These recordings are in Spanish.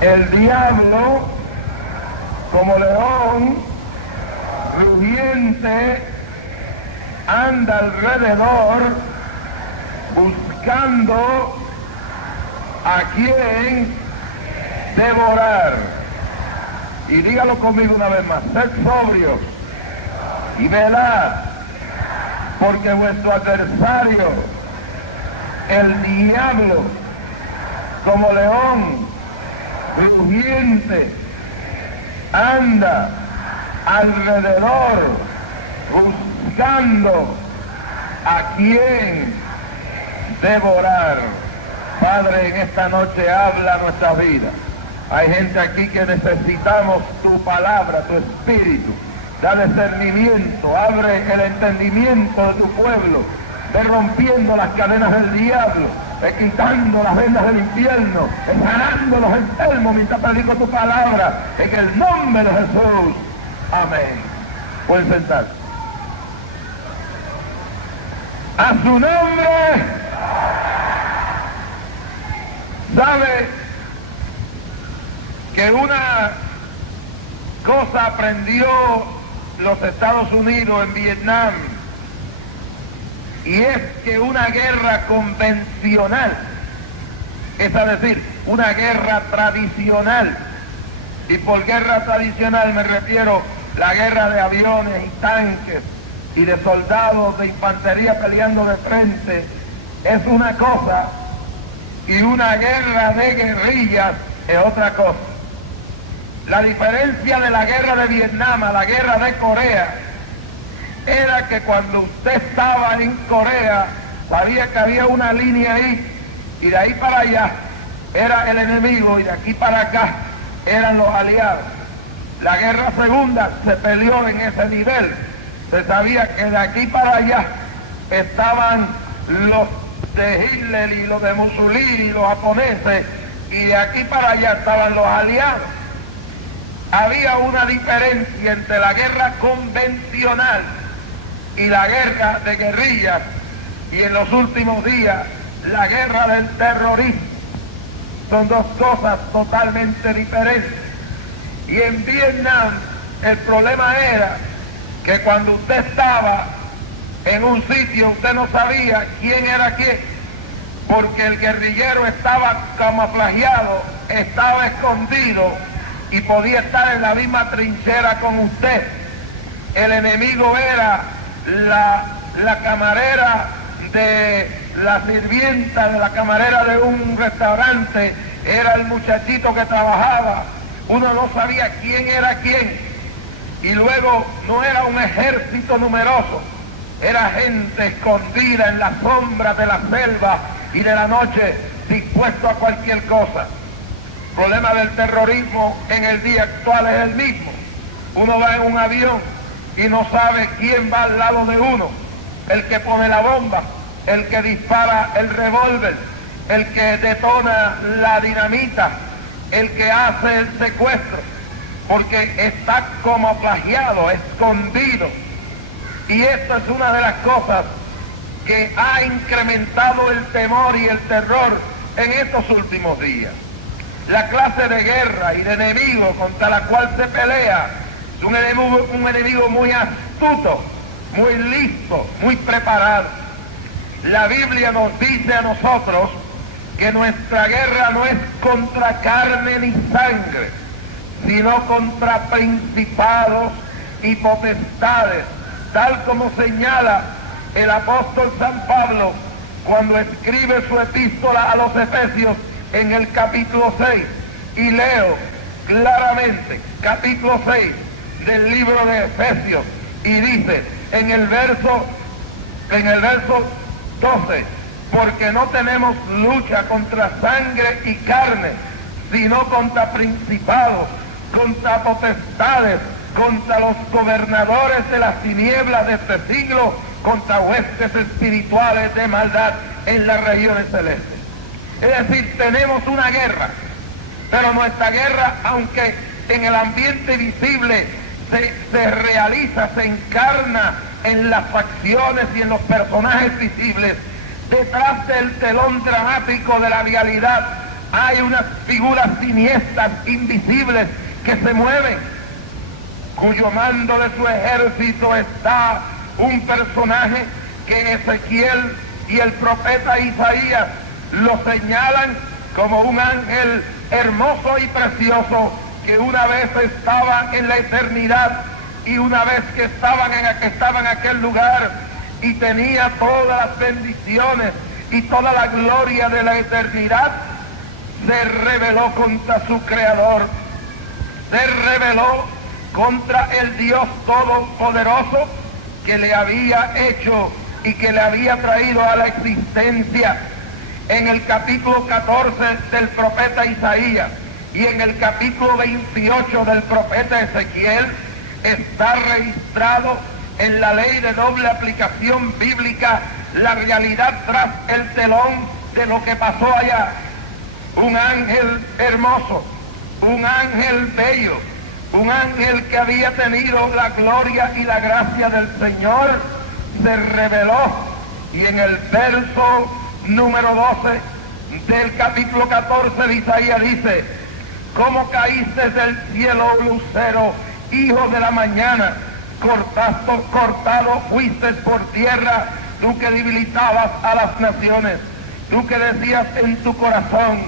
El diablo, como león rugiente, anda alrededor buscando a quien devorar. Y dígalo conmigo una vez más: sed sobrios y velad, porque vuestro adversario, el diablo, como león rugiente, anda alrededor buscando a quien devorar. Padre, en esta noche habla nuestra vida. Hay gente aquí que necesitamos tu palabra, tu espíritu. Da discernimiento, abre el entendimiento de tu pueblo, ve rompiendo las cadenas del diablo, ve quitando las vendas del infierno, ve sanando los enfermos mientras predico tu palabra, en el nombre de Jesús. Amén. Pueden sentarse. A su nombre. ¿Sabe que una cosa aprendió los Estados Unidos en Vietnam? Y es que una guerra convencional, es decir, una guerra tradicional, y por guerra tradicional me refiero a la guerra de aviones y tanques y de soldados de infantería peleando de frente, es una cosa, y una guerra de guerrillas es otra cosa. La diferencia de la guerra de Vietnam a la guerra de Corea era que cuando usted estaba en Corea, sabía que había una línea ahí, y de ahí para allá era el enemigo, y de aquí para acá eran los aliados. La guerra segunda se peleó en ese nivel. Se sabía que de aquí para allá estaban los de Hitler y los de Mussolini y los japoneses, y de aquí para allá estaban los aliados. Había una diferencia entre la guerra convencional y la guerra de guerrillas, y en los últimos días la guerra del terrorismo. Son dos cosas totalmente diferentes. Y en Vietnam el problema era que cuando usted estaba en un sitio, usted no sabía quién era quién, porque el guerrillero estaba camuflajeado, estaba escondido y podía estar en la misma trinchera con usted. El enemigo era la camarera de la sirvienta, de la camarera de un restaurante, era el muchachito que trabajaba. Uno no sabía quién era quién. Y luego no era un ejército numeroso, era gente escondida en las sombras de la selva y de la noche, dispuesto a cualquier cosa. El problema del terrorismo en el día actual es el mismo. Uno va en un avión y no sabe quién va al lado de uno: el que pone la bomba, el que dispara el revólver, el que detona la dinamita, el que hace el secuestro, porque está camuflajeado, escondido. Y esto es una de las cosas que ha incrementado el temor y el terror en estos últimos días. La clase de guerra y de enemigo contra la cual se pelea es un enemigo muy astuto, muy listo, muy preparado. La Biblia nos dice a nosotros que nuestra guerra no es contra carne ni sangre, sino contra principados y potestades, tal como señala el apóstol San Pablo cuando escribe su epístola a los Efesios en el capítulo 6. Y leo claramente, capítulo 6 del libro de Efesios, y dice en el verso 12: porque no tenemos lucha contra sangre y carne, sino contra principados, contra potestades, contra los gobernadores de las tinieblas de este siglo, contra huestes espirituales de maldad en las regiones celestes. Es decir, tenemos una guerra, pero nuestra guerra, aunque en el ambiente visible se realiza, se encarna en las facciones y en los personajes visibles, detrás del telón dramático de la realidad hay unas figuras siniestras, invisibles, que se mueven, cuyo mando de su ejército está un personaje que Ezequiel y el profeta Isaías lo señalan como un ángel hermoso y precioso que una vez estaba en la eternidad y una vez que estaba en aquel lugar y tenía todas las bendiciones y toda la gloria de la eternidad, se rebeló contra su creador, se rebeló contra el Dios Todopoderoso que le había hecho y que le había traído a la existencia. En el capítulo 14 del profeta Isaías y en el capítulo 28 del profeta Ezequiel está registrado en la ley de doble aplicación bíblica la realidad tras el telón de lo que pasó allá. Un ángel hermoso, un ángel bello, un ángel que había tenido la gloria y la gracia del Señor, se reveló, y en el verso número 12 del capítulo 14 de Isaías dice: ¿cómo caíste del cielo, lucero, hijo de la mañana? Cortado fuiste por tierra, tú que debilitabas a las naciones, tú que decías en tu corazón: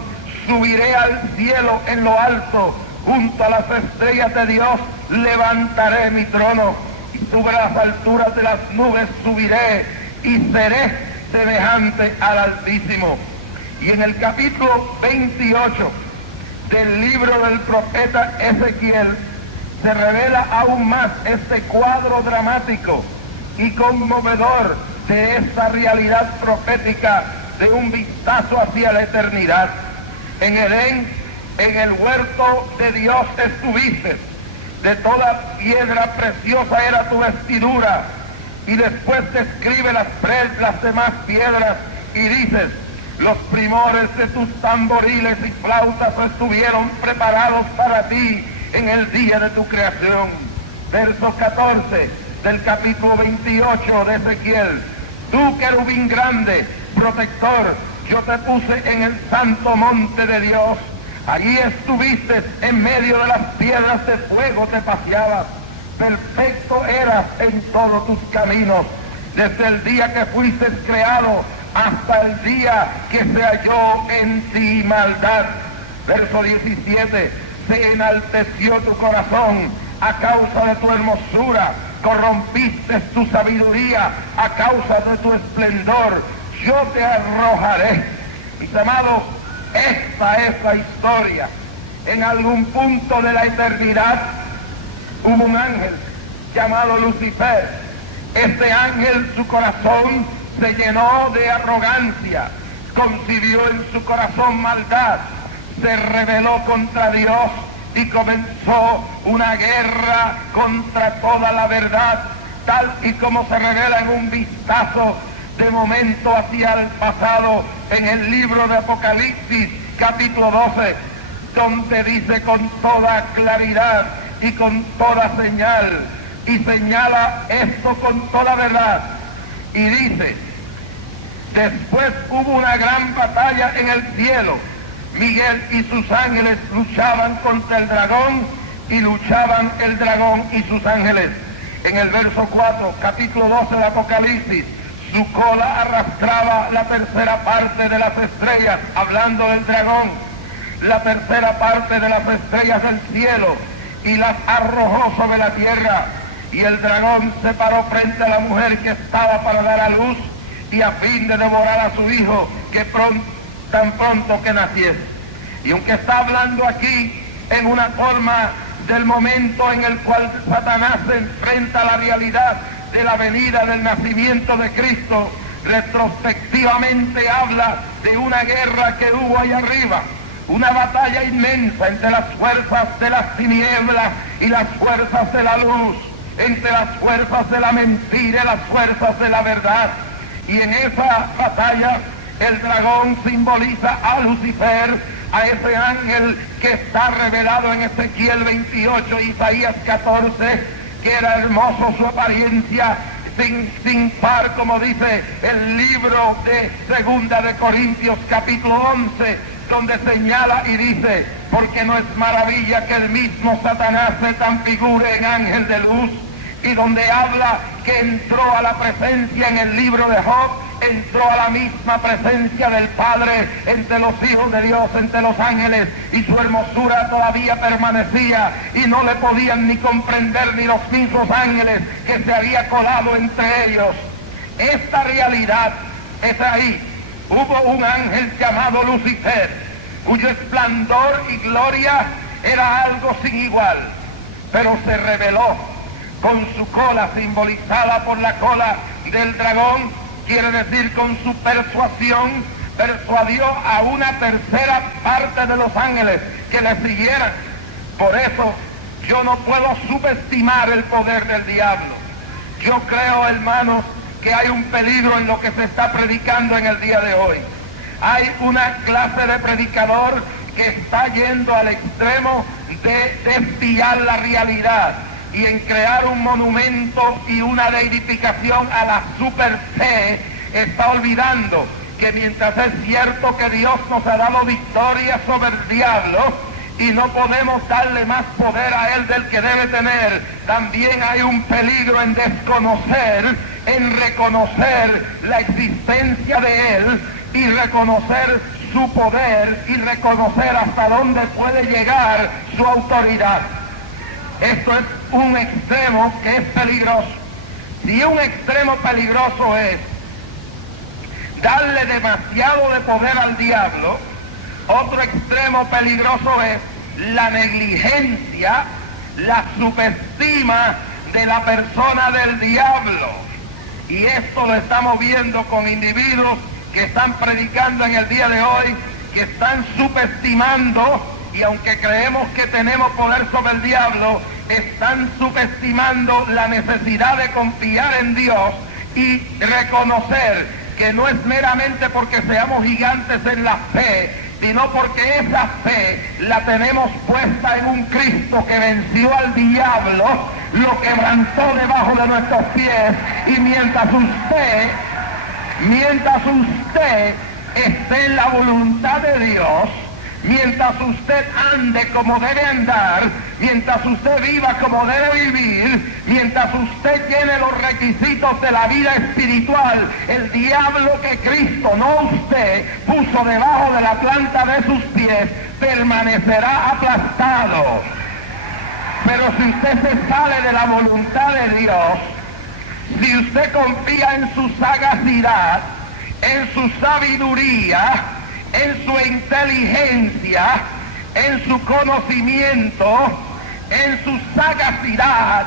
subiré al cielo en lo alto, junto a las estrellas de Dios levantaré mi trono, y sobre las alturas de las nubes subiré y seré semejante al Altísimo. Y en el capítulo 28 del libro del profeta Ezequiel se revela aún más este cuadro dramático y conmovedor de esta realidad profética de un vistazo hacia la eternidad. En Edén, en el huerto de Dios estuviste, de toda piedra preciosa era tu vestidura, y después describe las demás piedras y dices: los primores de tus tamboriles y flautas estuvieron preparados para ti en el día de tu creación. Verso 14 del capítulo 28 de Ezequiel: tú, querubín grande, protector, yo te puse en el santo monte de Dios. Allí estuviste en medio de las piedras de fuego, te paseabas. Perfecto eras en todos tus caminos, desde el día que fuiste creado hasta el día que se halló en ti maldad. Verso 17: se enalteció tu corazón a causa de tu hermosura, corrompiste tu sabiduría a causa de tu esplendor. Yo te arrojaré. Mis amados, esta es la historia. En algún punto de la eternidad hubo un ángel llamado Lucifer. Este ángel, su corazón se llenó de arrogancia, concibió en su corazón maldad, se rebeló contra Dios y comenzó una guerra contra toda la verdad, tal y como se revela en un vistazo de momento hacia el pasado en el libro de Apocalipsis capítulo 12, donde dice con toda claridad y con toda señal, y señala esto con toda verdad, y dice: después hubo una gran batalla en el cielo, Miguel y sus ángeles luchaban contra el dragón, y luchaban el dragón y sus ángeles. En el verso 4, capítulo 12 de Apocalipsis: su cola arrastraba la tercera parte de las estrellas, hablando del dragón, la tercera parte de las estrellas del cielo, y las arrojó sobre la tierra. Y el dragón se paró frente a la mujer que estaba para dar a luz, y a fin de devorar a su hijo que tan pronto que naciese. Y aunque está hablando aquí en una forma del momento en el cual Satanás se enfrenta a la realidad de la venida del nacimiento de Cristo, retrospectivamente habla de una guerra que hubo allá arriba, una batalla inmensa entre las fuerzas de las tinieblas y las fuerzas de la luz, entre las fuerzas de la mentira y las fuerzas de la verdad. Y en esa batalla el dragón simboliza a Lucifer, a ese ángel que está revelado en Ezequiel 28, Isaías 14, que era hermoso su apariencia, sin par, como dice el libro de Segunda de Corintios capítulo 11, donde señala y dice, porque no es maravilla que el mismo Satanás se transfigure en ángel de luz, y donde habla que entró a la presencia en el libro de Job, entró a la misma presencia del Padre entre los hijos de Dios, entre los ángeles, y su hermosura todavía permanecía y no le podían ni comprender ni los mismos ángeles que se había colado entre ellos. Esta realidad es ahí. Hubo un ángel llamado Lucifer, cuyo esplendor y gloria era algo sin igual, pero se rebeló con su cola simbolizada por la cola del dragón, quiere decir con su persuasión, persuadió a una tercera parte de los ángeles que le siguieran. Por eso yo no puedo subestimar el poder del diablo. Yo creo, hermanos, que hay un peligro en lo que se está predicando en el día de hoy. Hay una clase de predicador que está yendo al extremo de desviar la realidad y en crear un monumento y una deificación a la super fe. Está olvidando que mientras es cierto que Dios nos ha dado victoria sobre el diablo y no podemos darle más poder a él del que debe tener, también hay un peligro en desconocer, en reconocer la existencia de él y reconocer su poder y reconocer hasta dónde puede llegar su autoridad. Esto es un extremo que es peligroso. Si un extremo peligroso es darle demasiado de poder al diablo, otro extremo peligroso es la negligencia, la subestima de la persona del diablo. Y esto lo estamos viendo con individuos que están predicando en el día de hoy, que están subestimando, y aunque creemos que tenemos poder sobre el diablo, están subestimando la necesidad de confiar en Dios y reconocer que no es meramente porque seamos gigantes en la fe, sino porque esa fe la tenemos puesta en un Cristo que venció al diablo, lo quebrantó debajo de nuestros pies, y mientras usted esté en la voluntad de Dios, mientras usted ande como debe andar, mientras usted viva como debe vivir, mientras usted llene los requisitos de la vida espiritual, el diablo que Cristo, no usted, puso debajo de la planta de sus pies, permanecerá aplastado. Pero si usted se sale de la voluntad de Dios, si usted confía en su sagacidad, en su sabiduría, en su inteligencia, en su conocimiento, en su sagacidad,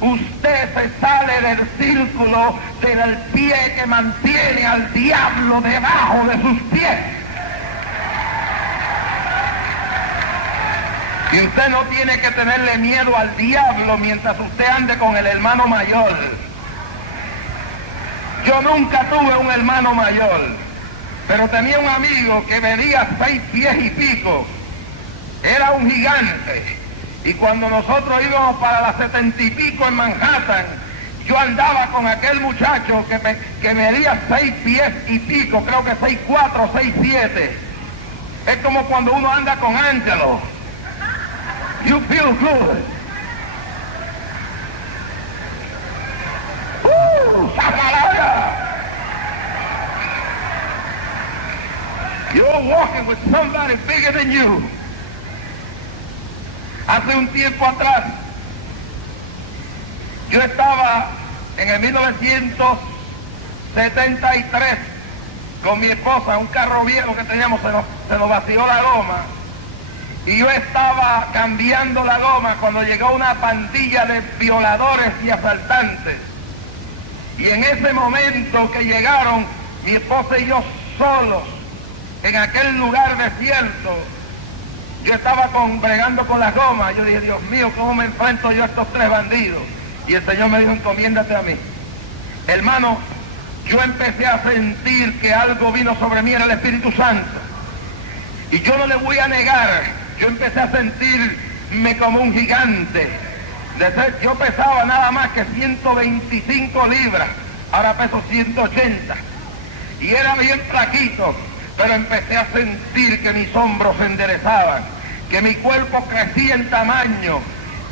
usted se sale del círculo del pie que mantiene al diablo debajo de sus pies. Y usted no tiene que tenerle miedo al diablo mientras usted ande con el hermano mayor. Yo nunca tuve un hermano mayor, pero tenía un amigo que medía 6 pies y pico. Era un gigante. Y cuando nosotros íbamos para las 70 y pico en Manhattan, yo andaba con aquel muchacho que medía 6 pies y pico, creo que 6'4", 6'7". Es como cuando uno anda con Angelo. You feel good. You're walking with somebody bigger than you. Hace un tiempo atrás, yo estaba en el 1973 con mi esposa, un carro viejo que teníamos, se nos vació la goma, y yo estaba cambiando la goma cuando llegó una pandilla de violadores y asaltantes. Y en ese momento que llegaron, mi esposa y yo solos, en aquel lugar desierto, yo estaba bregando con las gomas. Yo dije, Dios mío, ¿cómo me enfrento yo a estos 3 bandidos? Y el Señor me dijo, encomiéndate a mí. Hermano, yo empecé a sentir que algo vino sobre mí, era el Espíritu Santo. Y yo no le voy a negar, yo empecé a sentirme como un gigante. Yo pesaba nada más que 125 libras, ahora peso 180. Y era bien flaquito, pero empecé a sentir que mis hombros se enderezaban, que mi cuerpo crecía en tamaño,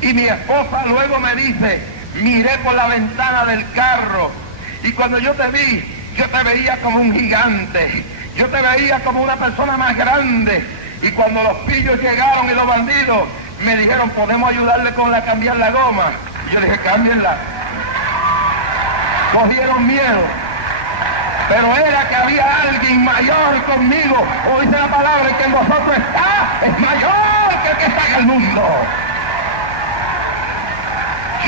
y mi esposa luego me dice, miré por la ventana del carro, y cuando yo te vi, yo te veía como un gigante, yo te veía como una persona más grande, y cuando los pillos llegaron y los bandidos, me dijeron, ¿podemos ayudarle con cambiar la goma? Y yo dije, cámbienla. Cogieron miedo, pero era que había alguien mayor conmigo, o dice la palabra, el que en vosotros está, es mayor que el que está en el mundo.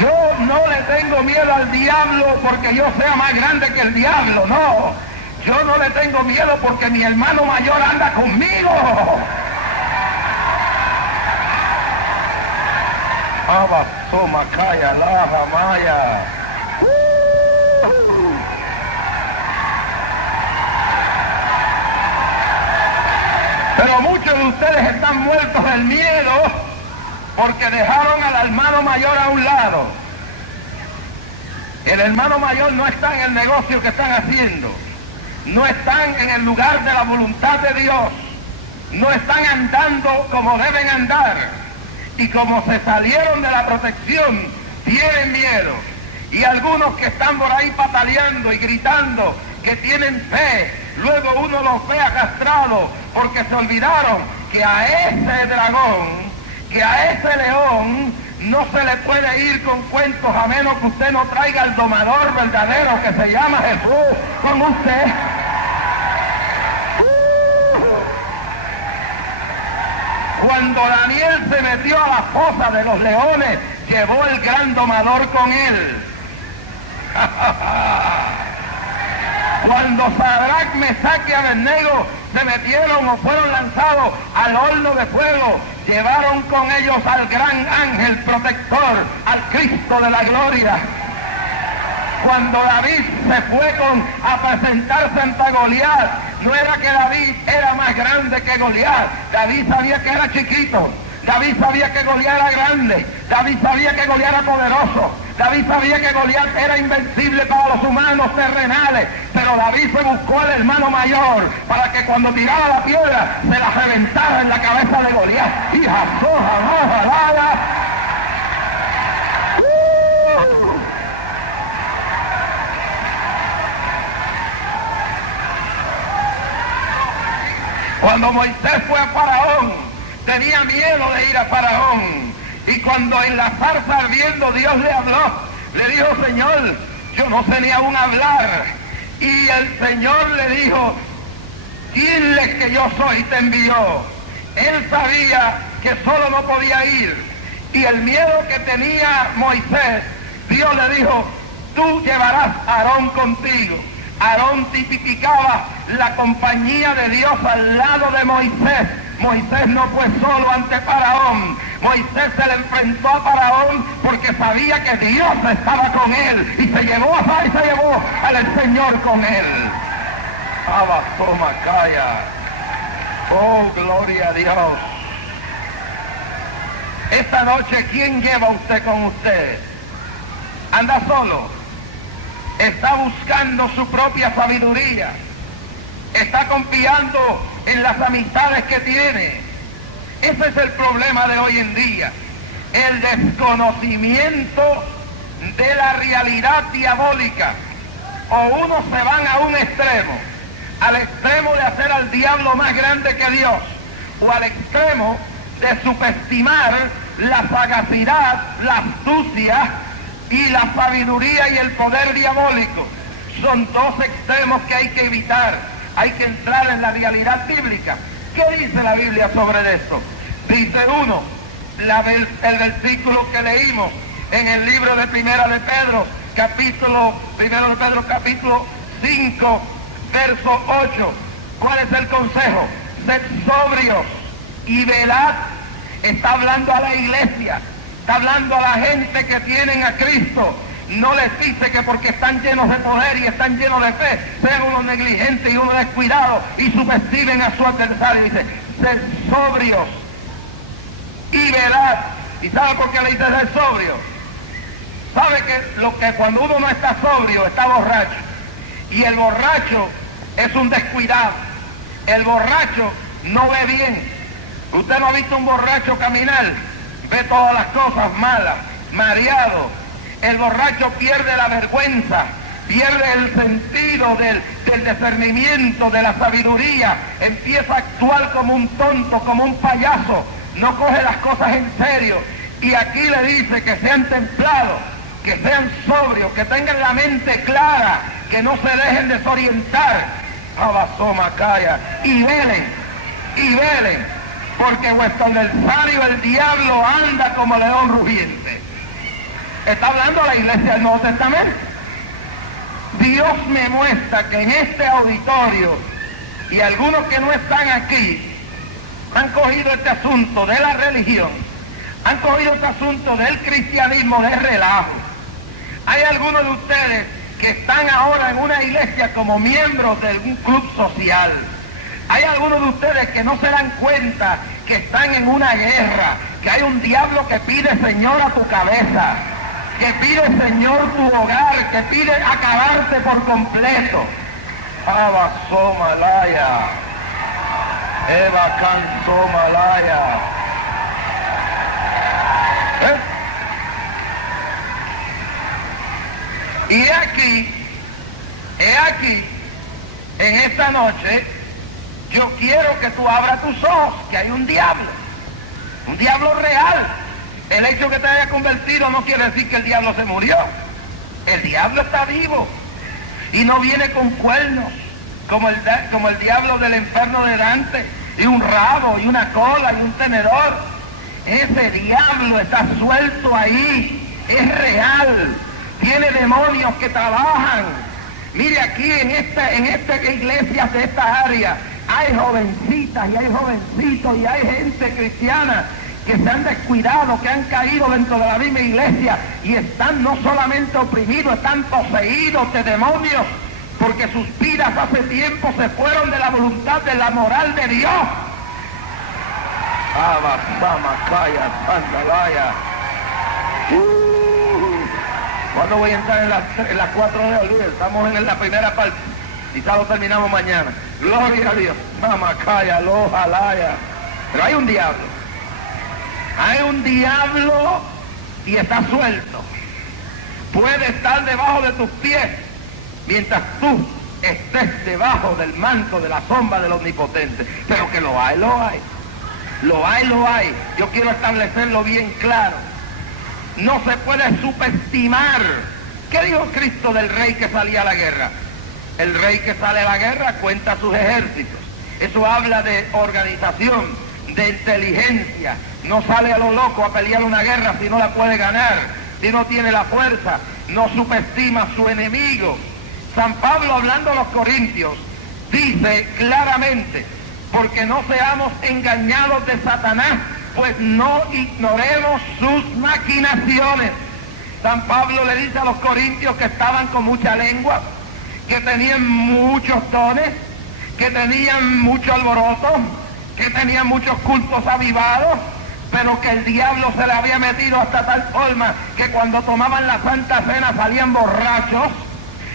Yo no le tengo miedo al diablo porque yo sea más grande que el diablo, no. Yo no le tengo miedo porque mi hermano mayor anda conmigo. Abasomacaya, la jamaya. Pero muchos de ustedes están muertos del miedo porque dejaron al hermano mayor a un lado. El hermano mayor no está en el negocio que están haciendo, no están en el lugar de la voluntad de Dios, no están andando como deben andar, y como se salieron de la protección, tienen miedo. Y algunos que están por ahí pataleando y gritando que tienen fe, luego uno los ve arrastrados porque se olvidaron que a ese dragón, que a ese león no se le puede ir con cuentos a menos que usted no traiga al domador verdadero que se llama Jesús con usted. Cuando Daniel se metió a la fosa de los leones, llevó el gran domador con él. Cuando Sadrach, Mesach y Abednego se metieron o fueron lanzados al horno de fuego, llevaron con ellos al gran ángel protector, al Cristo de la gloria. Cuando David se fue a presentarse ante Goliat, no era que David era más grande que Goliat, David sabía que era chiquito, David sabía que Goliat era grande, David sabía que Goliat era poderoso, David sabía que Goliat era invencible para los humanos terrenales, pero David se buscó al hermano mayor para que cuando tirara la piedra se la reventara en la cabeza de Goliat. Y cuando Moisés fue a Faraón, tenía miedo de ir a Faraón. Y cuando en la zarza ardiendo Dios le habló, le dijo, Señor, yo no sé ni aún hablar. Y el Señor le dijo, dile que yo soy, te envió. Él sabía que solo no podía ir. Y el miedo que tenía Moisés, Dios le dijo, tú llevarás a Aarón contigo. Aarón tipificaba la compañía de Dios al lado de Moisés. Moisés no fue solo ante Faraón. Moisés se le enfrentó a Faraón porque sabía que Dios estaba con él y se llevó al Señor con él. Abasomacaya. Oh, gloria a Dios. Esta noche, ¿quién lleva usted con usted? ¿Anda solo? ¿Está buscando su propia sabiduría? ¿Está confiando en las amistades que tiene? Ese es el problema de hoy en día, el desconocimiento de la realidad diabólica. O unos se van a un extremo, al extremo de hacer al diablo más grande que Dios, o al extremo de subestimar la sagacidad, la astucia y la sabiduría y el poder diabólico. Son dos extremos que hay que evitar. Hay que entrar en la realidad bíblica. ¿Qué dice la Biblia sobre esto? Dice uno, el versículo que leímos en el libro de Primera de Pedro, capítulo 5, verso 8. ¿Cuál es el consejo? Sed sobrios y velad. Está hablando a la iglesia, está hablando a la gente que tienen a Cristo. No les dice que porque están llenos de poder y están llenos de fe, sean unos negligentes y unos descuidados y subestimen a su adversario. Dice, sed sobrios y velad. ¿Y sabe por qué le dice ser sobrio? Sabe que cuando uno no está sobrio, está borracho. Y el borracho es un descuidado. El borracho no ve bien. Usted no ha visto un borracho caminar, ve todas las cosas malas, mareado. El borracho pierde la vergüenza, pierde el sentido del discernimiento, de la sabiduría, empieza a actuar como un tonto, como un payaso, no coge las cosas en serio. Y aquí le dice que sean templados, que sean sobrios, que tengan la mente clara, que no se dejen desorientar. Abasomacaya, y velen, porque vuestro adversario el diablo anda como león rugiente. Está hablando a la iglesia del Nuevo Testamento. Dios me muestra que en este auditorio y algunos que no están aquí han cogido este asunto de la religión, han cogido este asunto del cristianismo de relajo. Hay algunos de ustedes que están ahora en una iglesia como miembros de algún club social. Hay algunos de ustedes que no se dan cuenta que están en una guerra, que hay un diablo que pide Señor a tu cabeza, que pide Señor tu hogar, que pide acabarte por completo. Abasomalaya, Eva Cansomalaya. Y he aquí, en esta noche, yo quiero que tú abras tus ojos, que hay un diablo real. El hecho que te haya convertido no quiere decir que el diablo se murió. El diablo está vivo y no viene con cuernos, como el diablo del infierno de Dante, y un rabo, y una cola, y un tenedor. Ese diablo está suelto ahí, es real. Tiene demonios que trabajan. Mire aquí en esta iglesia de esta área hay jovencitas y hay jovencitos y hay gente cristiana que se han descuidado, que han caído dentro de la misma iglesia y están no solamente oprimidos, están poseídos de demonios, porque sus vidas hace tiempo se fueron de la voluntad, de la moral de Dios. Abasamakaya, Sandalaya. ¿Cuándo voy a entrar en las 4 de olvido? Estamos en la primera parte. Quizá lo terminamos mañana. Gloria a Dios. Mamakaya, Lojalaya. Pero hay un diablo. Hay un diablo y está suelto. Puede estar debajo de tus pies mientras tú estés debajo del manto, de la sombra del Omnipotente. Pero que lo hay, lo hay. Lo hay, lo hay. Yo quiero establecerlo bien claro. No se puede subestimar. ¿Qué dijo Cristo del rey que salía a la guerra? El rey que sale a la guerra cuenta sus ejércitos. Eso habla de organización, de inteligencia. No sale a lo loco a pelear una guerra si no la puede ganar, si no tiene la fuerza. No subestima a su enemigo. San Pablo, hablando a los corintios, dice claramente: porque no seamos engañados de Satanás, pues no ignoremos sus maquinaciones. San Pablo le dice a los corintios que estaban con mucha lengua, que tenían muchos dones, que tenían mucho alboroto, que tenían muchos cultos avivados, pero que el diablo se le había metido hasta tal forma que cuando tomaban la Santa Cena salían borrachos.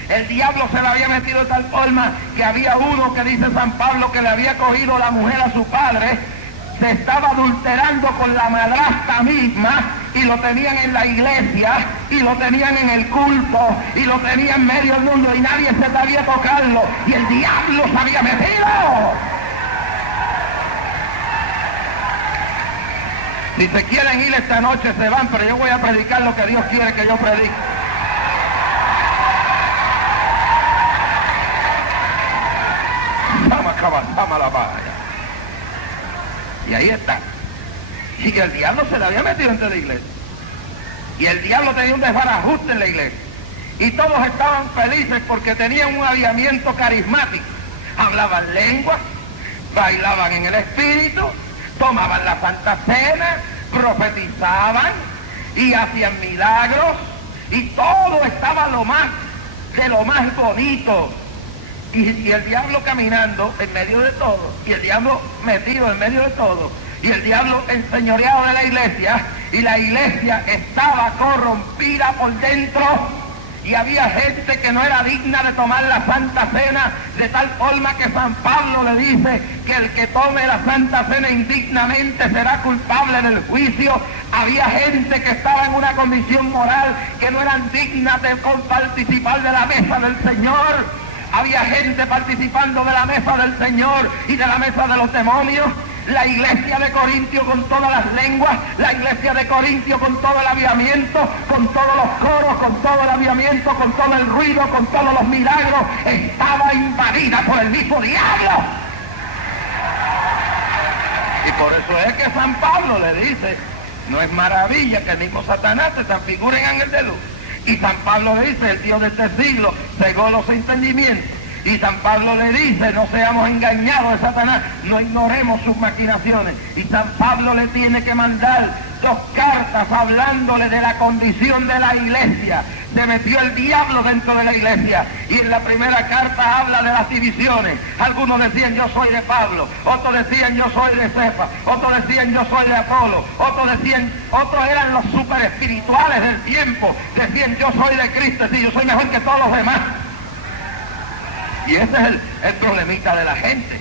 El diablo se le había metido de tal forma que había uno que dice San Pablo que le había cogido la mujer a su padre, se estaba adulterando con la madrastra misma y lo tenían en la iglesia y lo tenían en el culto y lo tenían en medio del mundo y nadie se atrevía a tocarlo y el diablo se había metido. Si se quieren ir esta noche se van, pero yo voy a predicar lo que Dios quiere que yo predique. Y ahí está. Y que el diablo se le había metido entre la iglesia. Y el diablo tenía un desbarajuste en la iglesia. Y todos estaban felices porque tenían un avivamiento carismático. Hablaban lenguas, bailaban en el espíritu, tomaban la Santa Cena, profetizaban y hacían milagros. Y todo estaba lo más bonito. Y el diablo caminando en medio de todo, y el diablo metido en medio de todo, y el diablo enseñoreado de la iglesia, y la iglesia estaba corrompida por dentro. y había gente que no era digna de tomar la Santa Cena, de tal forma que San Pablo le dice que el que tome la Santa Cena indignamente será culpable del juicio. Había gente que estaba en una condición moral que no eran dignas de participar de la mesa del Señor. Había gente participando de la mesa del Señor y de la mesa de los demonios. La iglesia de Corintio con todas las lenguas, la iglesia de Corintio con todo el avivamiento, con todos los coros, con todo el avivamiento, con todo el ruido, con todos los milagros, estaba invadida por el mismo diablo. Y por eso es que San Pablo le dice, no es maravilla que el mismo Satanás se transfigure en ángel de luz. Y San Pablo le dice, el Dios de este siglo cegó los entendimientos. Y San Pablo le dice, no seamos engañados de Satanás, no ignoremos sus maquinaciones. Y San Pablo le tiene que mandar 2 cartas hablándole de la condición de la iglesia. Se metió el diablo dentro de la iglesia. Y en la primera carta habla de las divisiones. Algunos decían, yo soy de Pablo. Otros decían, yo soy de Cefas. Otros decían, yo soy de Apolo. Otros eran los super espirituales del tiempo. Decían, yo soy de Cristo, sí, yo soy mejor que todos los demás. Y ese es el problemita de la gente.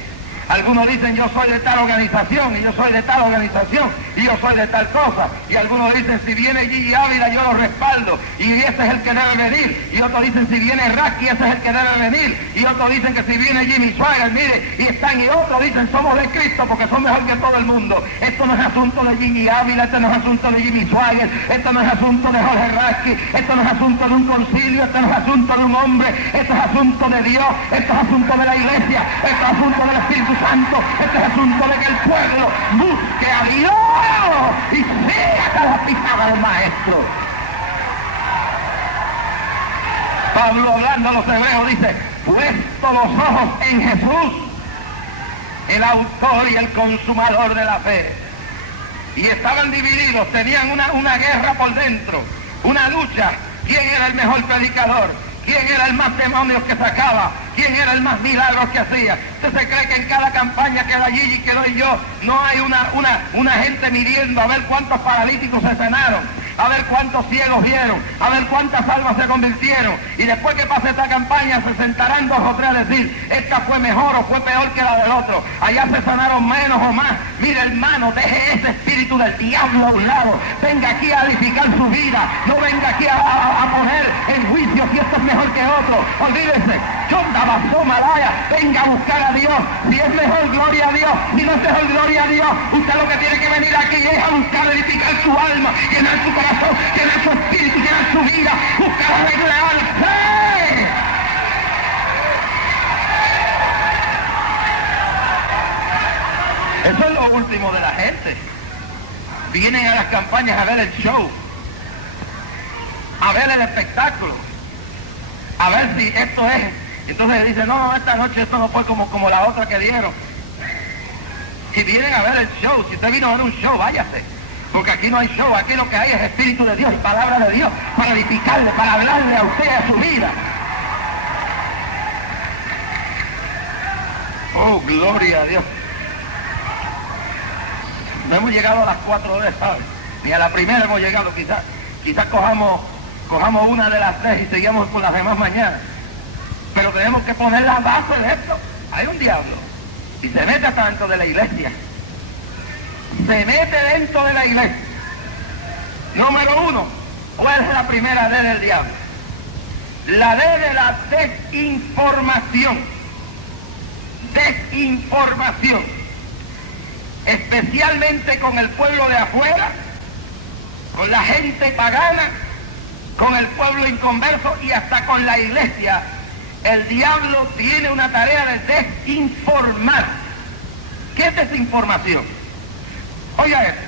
Algunos dicen, yo soy de tal organización, y yo soy de tal organización, y yo soy de tal cosa. Y algunos dicen, si viene Gigi Ávila, yo lo respaldo, y ese es el que debe venir. Y otros dicen, si viene Racky, ese es el que debe venir. Y otros dicen que si viene Jimmy Swagger, mire, y están, y otros dicen, somos de Cristo porque son mejor que todo el mundo. Esto no es asunto de Gigi Ávila, esto no es asunto de Jimmy Swagger, esto no es asunto de Jorge Racky, esto no es asunto de un concilio, esto no es asunto de un hombre, esto es asunto de Dios, esto es asunto de la iglesia, esto es asunto del Espíritu Santo, este es asunto de que el pueblo busque a Dios y siga la pisada del Maestro. Pablo, hablando a los hebreos, dice, puesto los ojos en Jesús, el autor y el consumador de la fe. Y estaban divididos, tenían una guerra por dentro, una lucha. ¿Quién era el mejor predicador? ¿Quién era el más demonios que sacaba? ¿Quién era el más milagros que hacía? ¿Usted se cree que en cada campaña que da Gigi, que doy yo, no hay una gente midiendo a ver cuántos paralíticos se sanaron, a ver cuántos ciegos vieron, a ver cuántas almas se convirtieron? Y después que pase esta campaña se sentarán 2 o 3 a decir, esta fue mejor o fue peor que la del otro, allá se sanaron menos o más. Mire, hermano, deje ese espíritu del diablo a un lado, venga aquí a edificar su vida, no venga aquí a poner en juicio si esto es mejor que otro. Olvídese, Malaya, venga a buscar a Dios. Si es mejor, gloria a Dios. Si no es mejor, gloria a Dios. Usted lo que tiene que venir aquí es a buscar edificar su alma, llenar su corazón, llenar su espíritu, llenar su vida, buscar arreglarse. Eso es lo último de la gente. Vienen a las campañas a ver el show, a ver el espectáculo, a ver si esto es. Entonces dice, no, esta noche esto no fue como la otra que dieron. Si vienen a ver el show, si usted vino a ver un show, váyase. Porque aquí no hay show, aquí lo que hay es Espíritu de Dios y palabra de Dios para edificarle, para hablarle a usted, a su vida. Oh, gloria a Dios. No hemos llegado a las 4 horas, ¿sabes? Ni a la primera hemos llegado, quizás cojamos una de las 3 y seguimos por las demás mañanas. Pero tenemos que poner la base de esto. Hay un diablo y se mete hasta dentro de la iglesia. Se mete dentro de la iglesia. Número 1, ¿cuál es la primera D del diablo? La D de la desinformación. Desinformación. Especialmente con el pueblo de afuera, con la gente pagana, con el pueblo inconverso y hasta con la iglesia. El diablo tiene una tarea de desinformar. ¿Qué es desinformación? Oiga esto,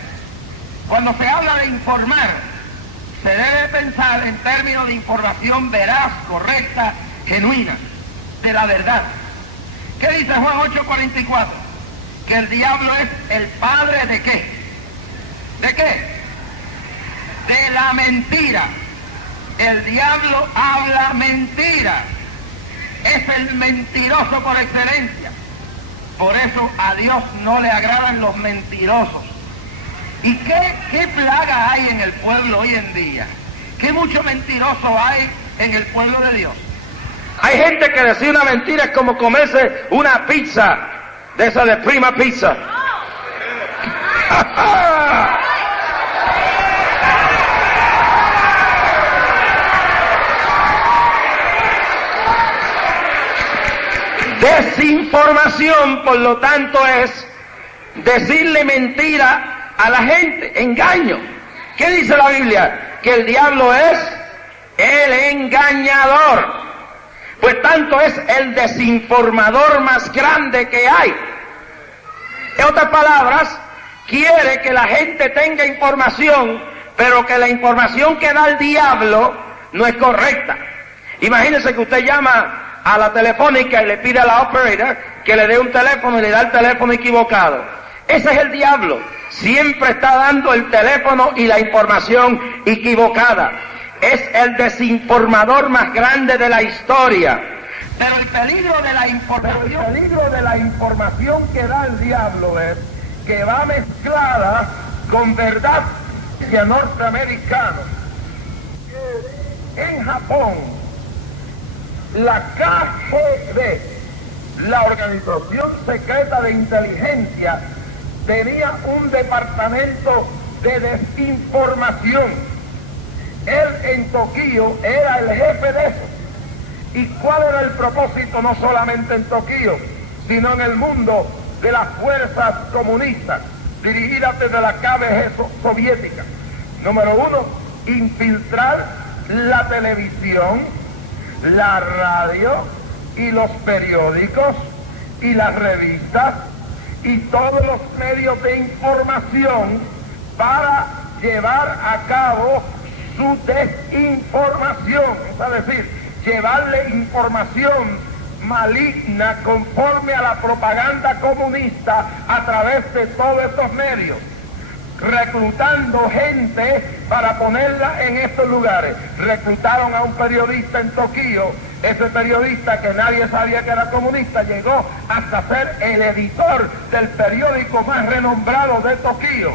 cuando se habla de informar, se debe pensar en términos de información veraz, correcta, genuina, de la verdad. ¿Qué dice Juan 8:44? Que el diablo es el padre ¿de qué? ¿De qué? De la mentira. El diablo habla mentira. Es el mentiroso por excelencia. Por eso a Dios no le agradan los mentirosos. ¿Y qué plaga hay en el pueblo hoy en día? ¿Qué mucho mentiroso hay en el pueblo de Dios. Hay gente que decir una mentira es como comerse una pizza, de esa de Prima Pizza. Desinformación, por lo tanto, es decirle mentira a la gente, engaño. ¿Qué dice la Biblia? Que el diablo es el engañador. Pues tanto es el desinformador más grande que hay. En otras palabras, quiere que la gente tenga información, pero que la información que da el diablo no es correcta. Imagínese que usted llama a la telefónica y le pide a la operator que le dé un teléfono y le da el teléfono equivocado. Ese es el diablo. Siempre está dando el teléfono y la información equivocada. Es el desinformador más grande de la historia. Pero el peligro de la información que da el diablo es que va mezclada con verdad norteamericana. En Japón, la KGB, la Organización Secreta de Inteligencia, tenía un departamento de desinformación. Él en Tokio era el jefe de eso. ¿Y cuál era el propósito? No solamente en Tokio, sino en el mundo de las fuerzas comunistas, dirigidas desde la KGB soviética. Número uno, infiltrar la televisión, la radio y los periódicos y las revistas y todos los medios de información para llevar a cabo su desinformación, es decir, llevarle información maligna conforme a la propaganda comunista a través de todos estos medios, reclutando gente para ponerla en estos lugares. Reclutaron a un periodista en Tokio. Ese periodista, que nadie sabía que era comunista, llegó hasta ser el editor del periódico más renombrado de Tokio.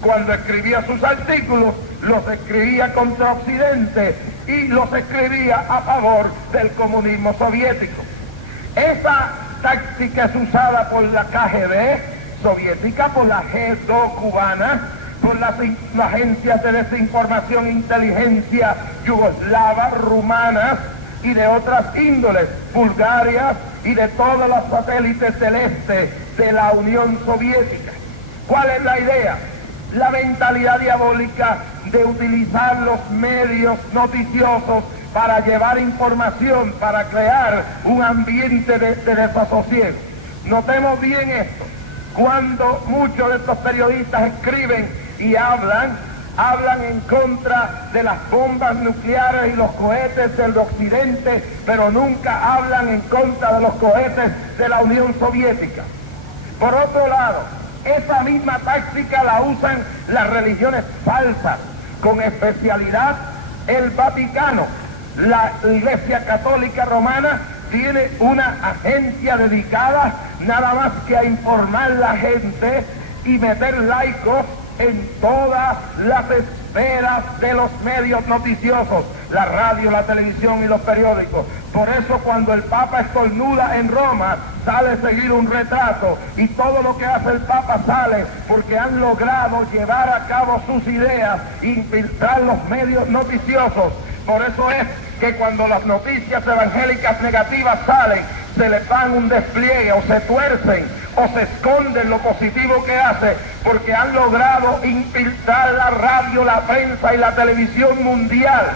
Cuando escribía sus artículos, los escribía contra Occidente y los escribía a favor del comunismo soviético. Esa táctica es usada por la KGB soviética, por la G2 cubana, por las agencias de desinformación e inteligencia yugoslava, rumanas y de otras índoles, Bulgaria y de todos los satélites del este de la Unión Soviética. ¿Cuál es la idea? La mentalidad diabólica de utilizar los medios noticiosos para llevar información, para crear un ambiente de desasosiego. Notemos bien esto. Cuando muchos de estos periodistas escriben y hablan en contra de las bombas nucleares y los cohetes del occidente, pero nunca hablan en contra de los cohetes de la Unión Soviética. Por otro lado, esa misma táctica la usan las religiones falsas, con especialidad el Vaticano. La Iglesia Católica Romana tiene una agencia dedicada nada más que a informar a la gente y meter laicos en todas las esferas de los medios noticiosos, la radio, la televisión y los periódicos. Por eso cuando el Papa estornuda en Roma, sale seguir un retrato, y todo lo que hace el Papa sale porque han logrado llevar a cabo sus ideas, infiltrar los medios noticiosos. Por eso es que cuando las noticias evangélicas negativas salen, se les dan un despliegue, o se tuercen, o se esconden lo positivo que hace, porque han logrado infiltrar la radio, la prensa y la televisión mundial.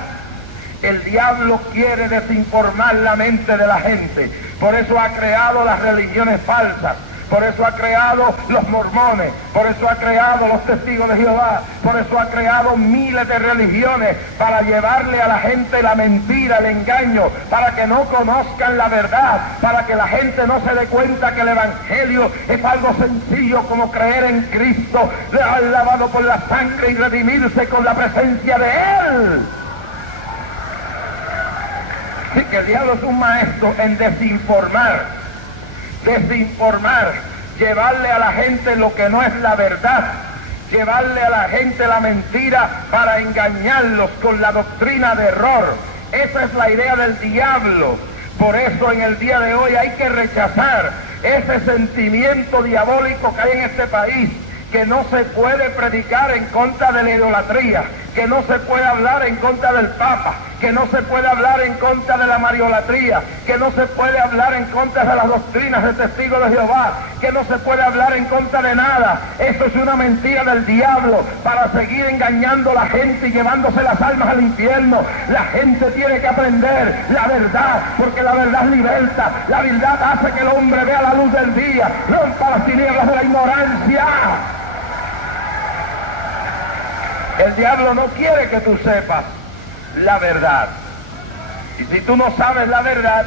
El diablo quiere desinformar la mente de la gente. Por eso ha creado las religiones falsas. Por eso ha creado los mormones, por eso ha creado los testigos de Jehová, por eso ha creado miles de religiones para llevarle a la gente la mentira, el engaño, para que no conozcan la verdad, para que la gente no se dé cuenta que el Evangelio es algo sencillo como creer en Cristo, lavado por la sangre y redimirse con la presencia de Él. Así que el diablo es un maestro en desinformar, llevarle a la gente lo que no es la verdad, llevarle a la gente la mentira para engañarlos con la doctrina de error. Esa es la idea del diablo. Por eso en el día de hoy hay que rechazar ese sentimiento diabólico que hay en este país, que no se puede predicar en contra de la idolatría, que no se puede hablar en contra del Papa, que no se puede hablar en contra de la mariolatría, que no se puede hablar en contra de las doctrinas de testigos de Jehová, que no se puede hablar en contra de nada. Eso es una mentira del diablo para seguir engañando a la gente y llevándose las almas al infierno. La gente tiene que aprender la verdad, porque la verdad liberta, la verdad hace que el hombre vea la luz del día, rompa las tinieblas de la ignorancia. El diablo no quiere que tú sepas la verdad. Y si tú no sabes la verdad,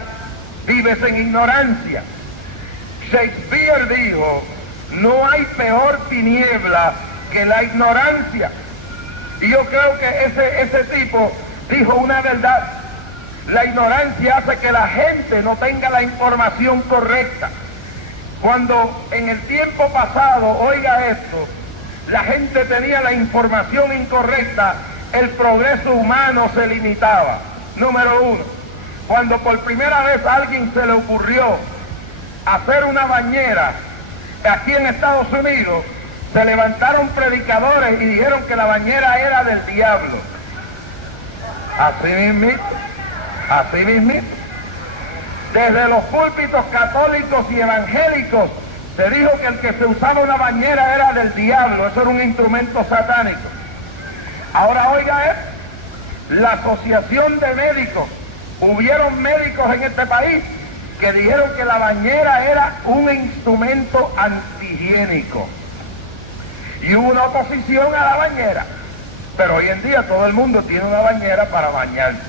vives en ignorancia. Shakespeare dijo, no hay peor tiniebla que la ignorancia. Y yo creo que ese tipo dijo una verdad. La ignorancia hace que la gente no tenga la información correcta. Cuando en el tiempo pasado, oiga esto, la gente tenía la información incorrecta, el progreso humano se limitaba. Número uno, cuando por primera vez a alguien se le ocurrió hacer una bañera aquí en Estados Unidos, se levantaron predicadores y dijeron que la bañera era del diablo. Así mismito. Desde los púlpitos católicos y evangélicos se dijo que el que se usaba una bañera era del diablo, eso era un instrumento satánico. Ahora oiga, la asociación de médicos, hubieron médicos en este país que dijeron que la bañera era un instrumento antihigiénico. Y hubo una oposición a la bañera, pero hoy en día todo el mundo tiene una bañera para bañarse.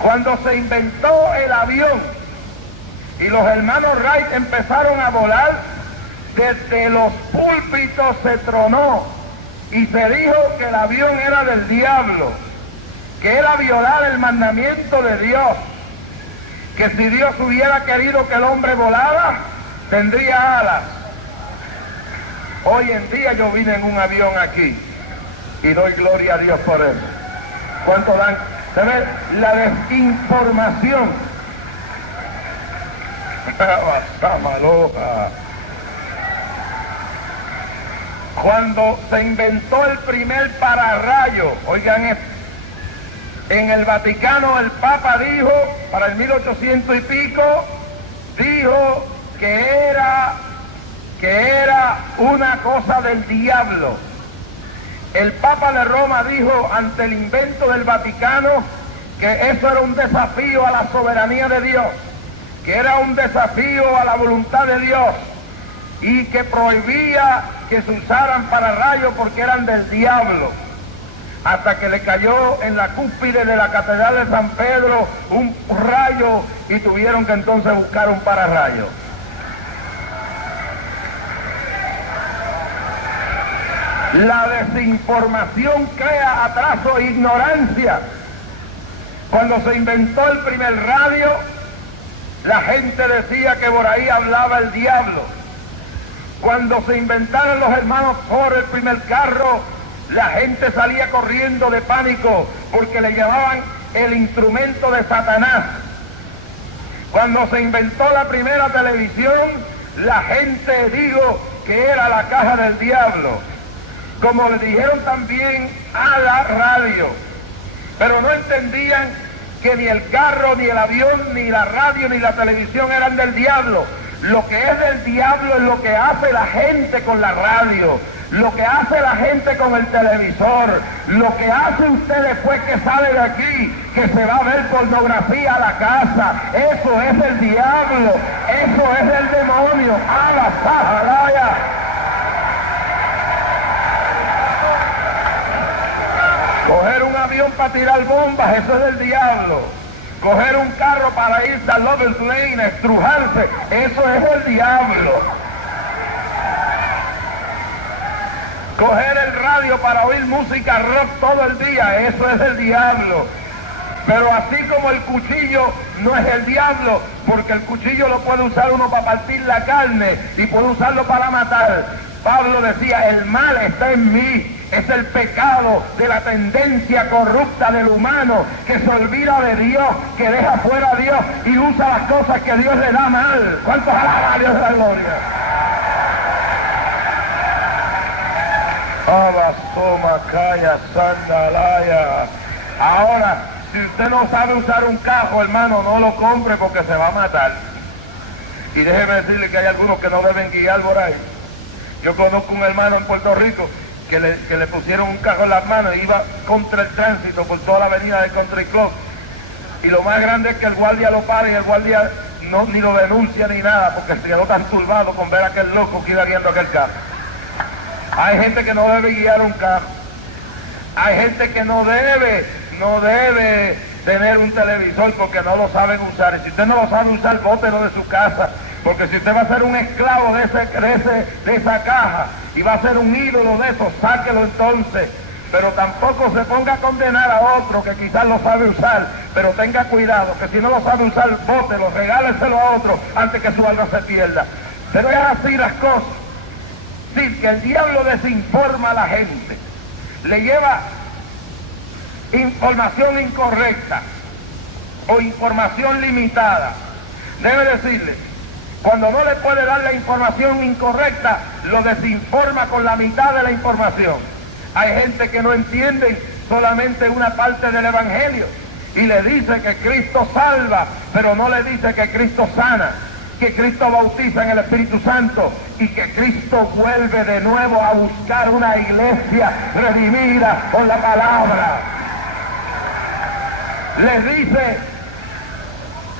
Cuando se inventó el avión, y los hermanos Wright empezaron a volar, desde los púlpitos se tronó y se dijo que el avión era del diablo, que era violar el mandamiento de Dios, que si Dios hubiera querido que el hombre volara, tendría alas. Hoy en día yo vine en un avión aquí y doy gloria a Dios por eso. ¿Cuánto dan? Se ve la desinformación. Cuando se inventó el primer pararrayo, oigan esto, en el Vaticano el Papa dijo, para el 1800 y pico, dijo que era una cosa del diablo. El Papa de Roma dijo ante el invento del Vaticano que eso era un desafío a la soberanía de Dios, que era un desafío a la voluntad de Dios y que prohibía que se usaran pararrayos porque eran del diablo, hasta que le cayó en la cúspide de la Catedral de San Pedro un rayo y tuvieron que entonces buscar un pararrayo. La desinformación crea atraso e ignorancia. Cuando se inventó el primer radio, la gente decía que por ahí hablaba el diablo. Cuando se inventaron los hermanos Ford el primer carro, la gente salía corriendo de pánico porque le llamaban el instrumento de Satanás. Cuando se inventó la primera televisión, la gente dijo que era la caja del diablo, como le dijeron también a la radio. Pero no entendían que ni el carro, ni el avión, ni la radio, ni la televisión eran del diablo. Lo que es del diablo es lo que hace la gente con la radio, lo que hace la gente con el televisor, lo que hace usted después que sale de aquí, que se va a ver pornografía a la casa. Eso es el diablo, eso es el demonio. ¡Ala, sajalaya! Coger un avión para tirar bombas, eso es del diablo. Coger un carro para irse a Lover's Lane, estrujarse, eso es el diablo. Coger el radio para oír música rock todo el día, eso es el diablo. Pero así como el cuchillo no es el diablo, porque el cuchillo lo puede usar uno para partir la carne y puede usarlo para matar. Pablo decía, el mal está en mí, Es el pecado de la tendencia corrupta del humano que se olvida de Dios, que deja fuera a Dios y usa las cosas que Dios le da mal. ¿Cuántos alaban a Dios de la gloria? Abasoma, Kaya, Sandalaya. Ahora, si usted no sabe usar un cajo, hermano, no lo compre porque se va a matar. Y déjeme decirle que hay algunos que no deben guiar por ahí. Yo conozco un hermano en Puerto Rico que le pusieron un cajo en las manos y iba contra el tránsito por toda la avenida de Country Club. Y lo más grande es que el guardia lo para y el guardia no ni lo denuncia ni nada porque se quedó tan turbado con ver a aquel loco que iba guiando aquel carro. Hay gente que no debe guiar un carro. Hay gente que no debe tener un televisor porque no lo saben usar. Y si usted no lo sabe usar, bótelo de su casa. Porque si usted va a ser un esclavo de esa caja y va a ser un ídolo de eso, sáquelo entonces. Pero tampoco se ponga a condenar a otro que quizás lo sabe usar, pero tenga cuidado, que si no lo sabe usar, bótelo, regáleselo a otro antes que su alma se pierda. Pero es así las cosas. Sí, que el diablo desinforma a la gente, le lleva información incorrecta o información limitada. Debe decirle, cuando no le puede dar la información incorrecta, lo desinforma con la mitad de la información. Hay gente que no entiende solamente una parte del Evangelio y le dice que Cristo salva, pero no le dice que Cristo sana, que Cristo bautiza en el Espíritu Santo y que Cristo vuelve de nuevo a buscar una iglesia redimida con la palabra. Les dice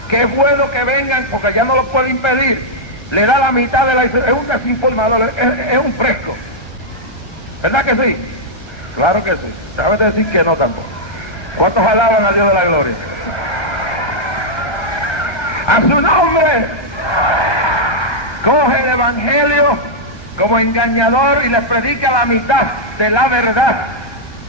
que es bueno que vengan porque ya no lo puede impedir. Le da la mitad de la... Es un desinformador, es un fresco. ¿Verdad que sí? Claro que sí. ¿Sabes decir que no tampoco? ¿Cuántos alaban a Dios de la gloria? ¡A su nombre! Coge el Evangelio como engañador y le predica la mitad de la verdad.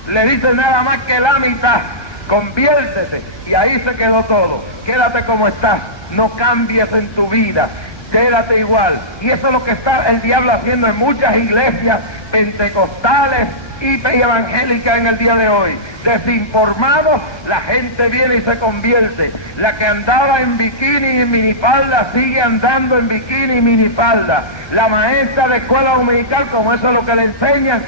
Le dice nada más que la mitad. Conviértete. Y ahí se quedó todo. Quédate como estás. No cambies en tu vida. Quédate igual. Y eso es lo que está el diablo haciendo en muchas iglesias pentecostales y evangélicas en el día de hoy. Desinformados, la gente viene y se convierte. La que andaba en bikini y en minifalda sigue andando en bikini y minifalda. La maestra de escuela dominical, como eso es lo que le enseñan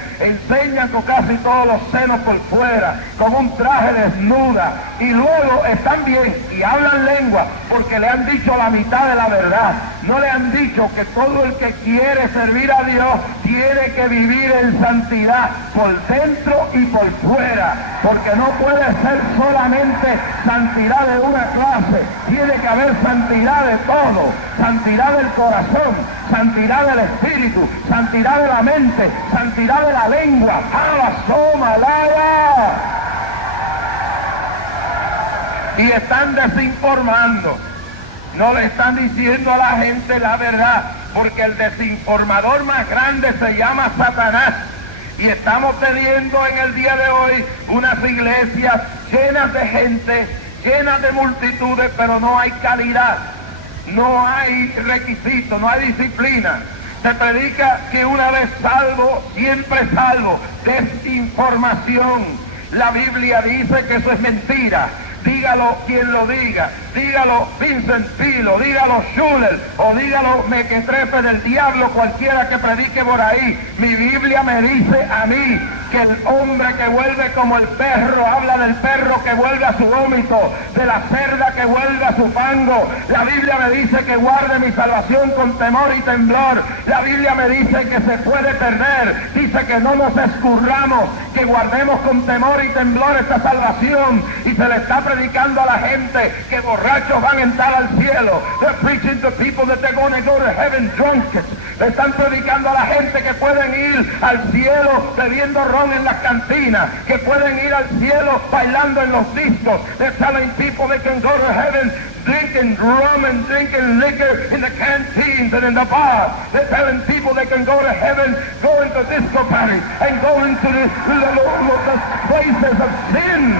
con casi todos los senos por fuera, con un traje desnuda. Y luego están bien y hablan lengua porque le han dicho la mitad de la verdad. No le han dicho que todo el que quiere servir a Dios tiene que vivir en santidad por dentro y por fuera. Porque no puede ser solamente santidad de una clase, tiene que haber santidad de todo, santidad del corazón, santidad del espíritu, santidad de la mente, santidad de la lengua. Y están desinformando, no le están diciendo a la gente la verdad, porque el desinformador más grande se llama Satanás. Y estamos teniendo en el día de hoy unas iglesias llenas de gente, llenas de multitudes, pero no hay calidad, no hay requisitos, no hay disciplina. Se predica que una vez salvo, siempre salvo. Desinformación. La Biblia dice que eso es mentira. Dígalo quien lo diga, dígalo Vincent Pilo, dígalo Schuller, o dígalo mequetrefe del diablo, cualquiera que predique por ahí. Mi Biblia me dice a mí que el hombre que vuelve como el perro, habla del perro que vuelve a su vómito, de la cerda que vuelve a su fango. La Biblia me dice que guarde mi salvación con temor y temblor. La Biblia me dice que se puede perder, dice que no nos escurramos, que guardemos con temor y temblor esta salvación. Y se le está predicando a la gente que borrachos van a entrar al cielo. They're preaching to people that they're going to go to heaven drunk. Le están predicando a la gente que pueden ir al cielo bebiendo ron en las cantinas, que pueden ir al cielo bailando en los discos. They're telling people they can go to heaven drinking rum and drinking liquor in the canteens and in the bars. They're telling people they can go to heaven going to disco parties and going to the places of sin.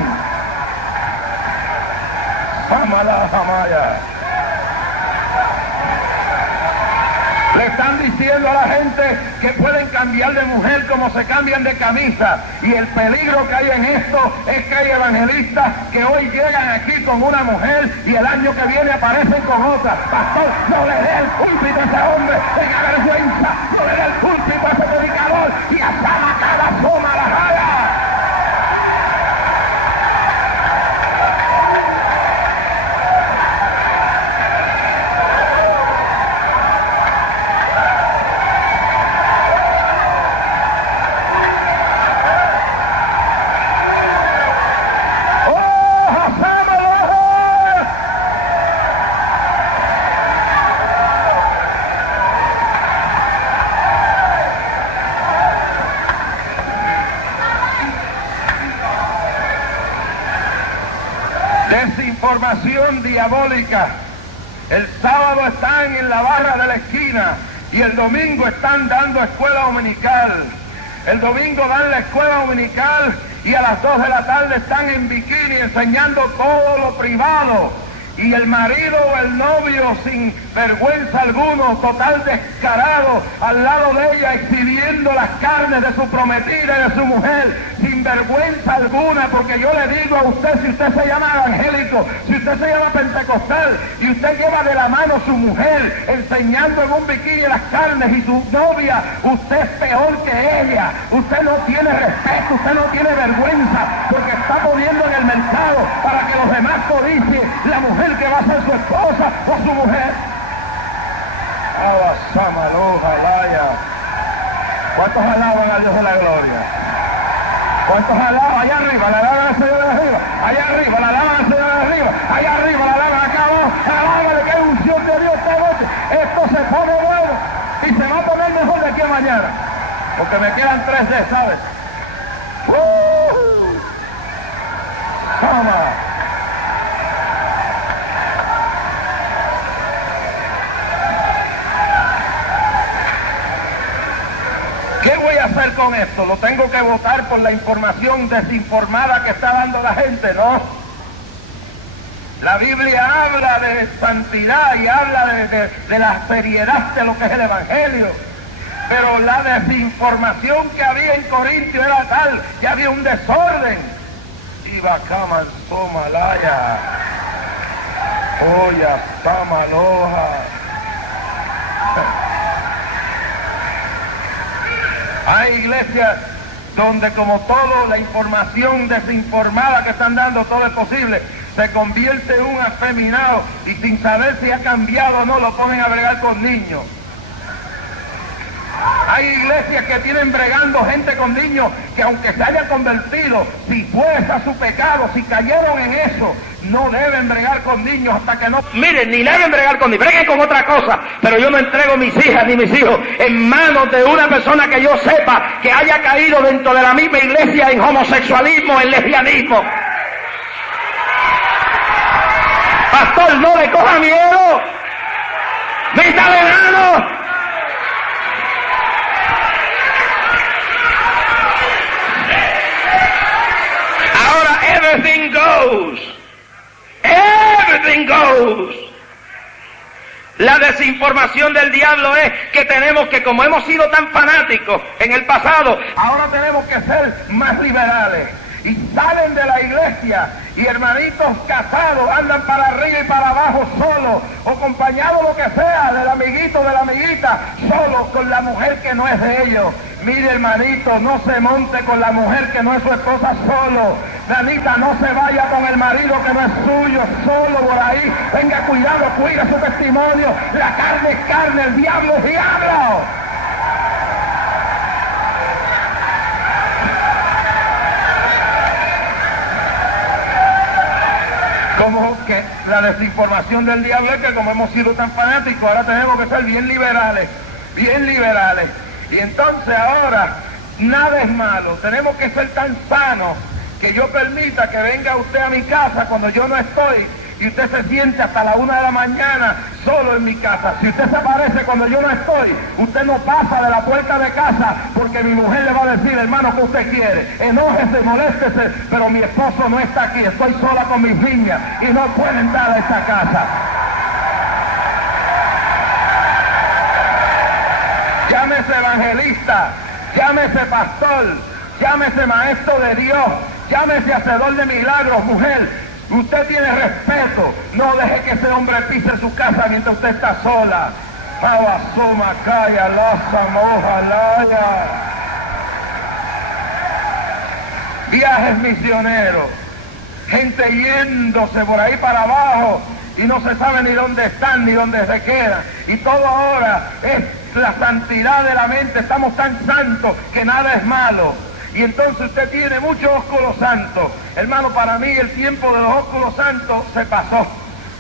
Le están diciendo a la gente que pueden cambiar de mujer como se cambian de camisa. Y el peligro que hay en esto es que hay evangelistas que hoy llegan aquí con una mujer y el año que viene aparecen con otra. Pastor, no le dé el púlpito a ese hombre, tenga vergüenza, no le dé el púlpito a ese predicador y asama cada soma a la raya. Desinformación diabólica. El sábado están en la barra de la esquina y el domingo están dando escuela dominical. El domingo dan la escuela dominical y a las 2 de la tarde están en bikini enseñando todo lo privado. Y el marido o el novio sin vergüenza alguno, total descarado, al lado de ella exhibiendo las carnes de su prometida y de su mujer, sin vergüenza alguna, porque yo le digo a usted, si usted se llama evangélico, si usted se llama pentecostal, y usted lleva de la mano a su mujer, enseñando en un bikini las carnes, y su novia, usted es peor que ella, usted no tiene respeto, usted no tiene vergüenza, porque está poniendo en el mercado para que los demás codicien la mujer que va a ser su esposa o su mujer. ¿Cuántos alaban a Dios de la gloria? ¿Cuántos alaban? Allá arriba, la alaban al Señor de arriba. Allá arriba, la alaban al Señor de arriba. Allá arriba, la alaban acá abajo. Alábale que hay unción de Dios esta noche. Esto se pone bueno y se va a poner mejor de aquí a mañana. Porque me quedan 3 D, ¿sabes? Toma. ¿Qué voy a hacer con esto? ¿Lo tengo que votar por la información desinformada que está dando la gente? No. La Biblia habla de santidad y habla de la seriedad de lo que es el Evangelio. Pero la desinformación que había en Corintio era tal que había un desorden. Ibacaman Somalaya. Oya Samaloja. Hay iglesias donde, como todo, la información desinformada que están dando, todo es posible, se convierte en un afeminado y sin saber si ha cambiado o no, lo ponen a bregar con niños. Hay iglesias que tienen bregando gente con niños que, aunque se hayan convertido, si fue a su pecado, si cayeron en eso, no deben bregar con niños hasta que no... Miren, ni deben bregar con niños, breguen con otra cosa, pero yo no entrego mis hijas ni mis hijos en manos de una persona que yo sepa que haya caído dentro de la misma iglesia en homosexualismo, en lesbianismo. Pastor, no le coja miedo. ¡Mítale mano! Everything goes. Everything goes. La desinformación del diablo es que tenemos que, como hemos sido tan fanáticos en el pasado, ahora tenemos que ser más liberales. Y salen de la iglesia y hermanitos casados andan para arriba y para abajo solos, o acompañados lo que sea, del amiguito, de la amiguita, solos con la mujer que no es de ellos. Mire, hermanito, no se monte con la mujer que no es su esposa solo. Danita, no se vaya con el marido que no es suyo, solo por ahí. Venga, cuidado, cuida su testimonio. La carne es carne, el diablo es diablo. Como que la desinformación del diablo es que, como hemos sido tan fanáticos, ahora tenemos que ser bien liberales, bien liberales. Y entonces ahora nada es malo, tenemos que ser tan sanos que yo permita que venga usted a mi casa cuando yo no estoy y usted se siente hasta la 1 de la mañana solo en mi casa. Si usted se aparece cuando yo no estoy, usted no pasa de la puerta de casa, porque mi mujer le va a decir: hermano, ¿qué usted quiere? Enójese, moléstese, pero mi esposo no está aquí, estoy sola con mis niñas y no puede entrar a esta casa. llámese evangelista, llámese pastor, llámese maestro de Dios, llámese hacedor de milagros, mujer. Usted tiene respeto. No deje que ese hombre pise su casa mientras usted está sola. Viajes misioneros, gente yéndose por ahí para abajo y no se sabe ni dónde están ni dónde se quedan. Y todo ahora es la santidad de la mente. Estamos tan santos que nada es malo. Y entonces usted tiene muchos ósculos santos. Hermano, para mí el tiempo de los ósculos santos se pasó.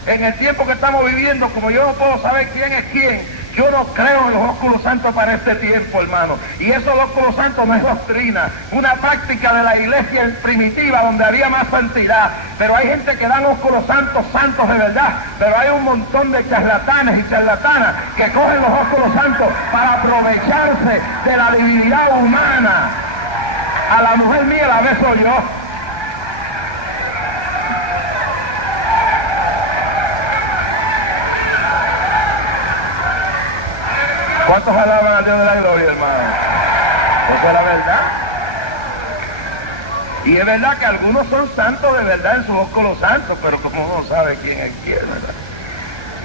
En el tiempo que estamos viviendo, como yo no puedo saber quién es quién, yo no creo en los ósculos santos para este tiempo, hermano. Y eso de los ósculos santos no es doctrina, una práctica de la iglesia primitiva donde había más santidad. Pero hay gente que dan ósculos santos, santos de verdad. Pero hay un montón de charlatanes y charlatanas que cogen los ósculos santos para aprovecharse de la divinidad humana. A la mujer mía la beso yo. ¿Cuántos alaban a Dios de la gloria, hermano? Esa es la verdad. Y es verdad que algunos son santos de verdad en sus ósculos santos, pero como uno sabe quién es quién, ¿verdad?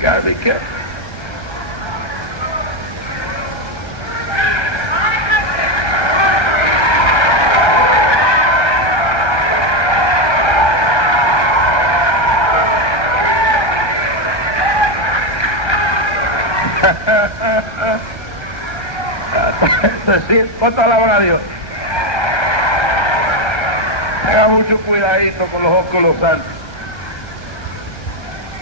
Casi que... ¿Cuánto alaban a Dios? Tenga mucho cuidadito con los ósculos santos.